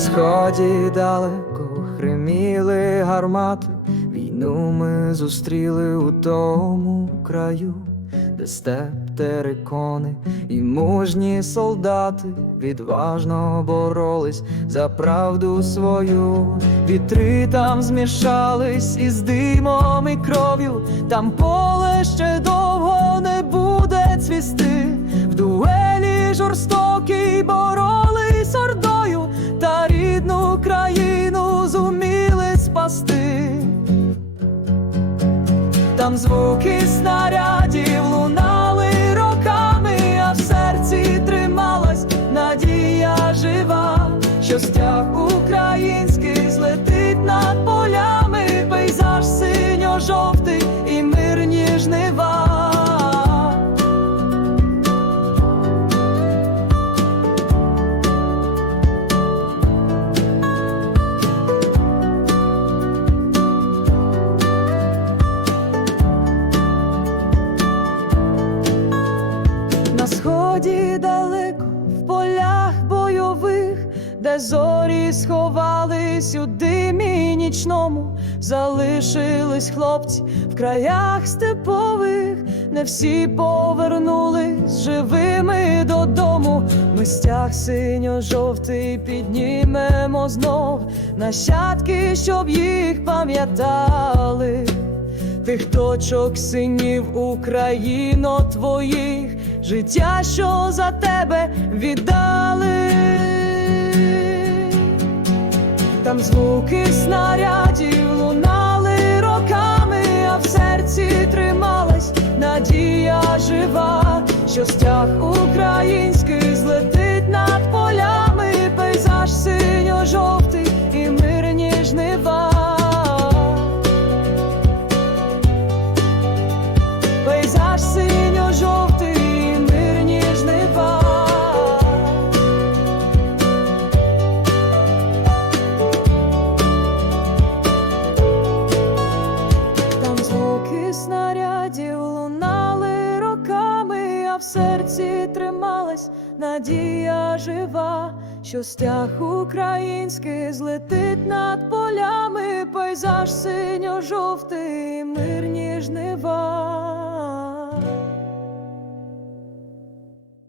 сході далеко гриміли гармати, війну ми зустріли у тому краю, де степ терикони і мужні солдати відважно боролись за правду свою. Вітри там змішались із димом і кров'ю, там поле ще довго не буде цвісти. В дуелі Там звуки снарядів лунали роками, а в серці трималась надія жива, що стяг український сході далеко, в полях бойових, де зорі сховались у димі нічному, залишились хлопці в краях степових, не всі повернулись живими додому. Ми стяг синьо-жовтий піднімемо знов нащадки, щоб їх пам'ятали тих точок синів Україно твоїх, життя, що за тебе віддали. Там звуки снарядів лунали роками, а в серці трималась надія жива, що стяг український в серці трималась надія жива, що стяг український злетить над полями, пейзаж синьо-жовтий, мир мирні жнива.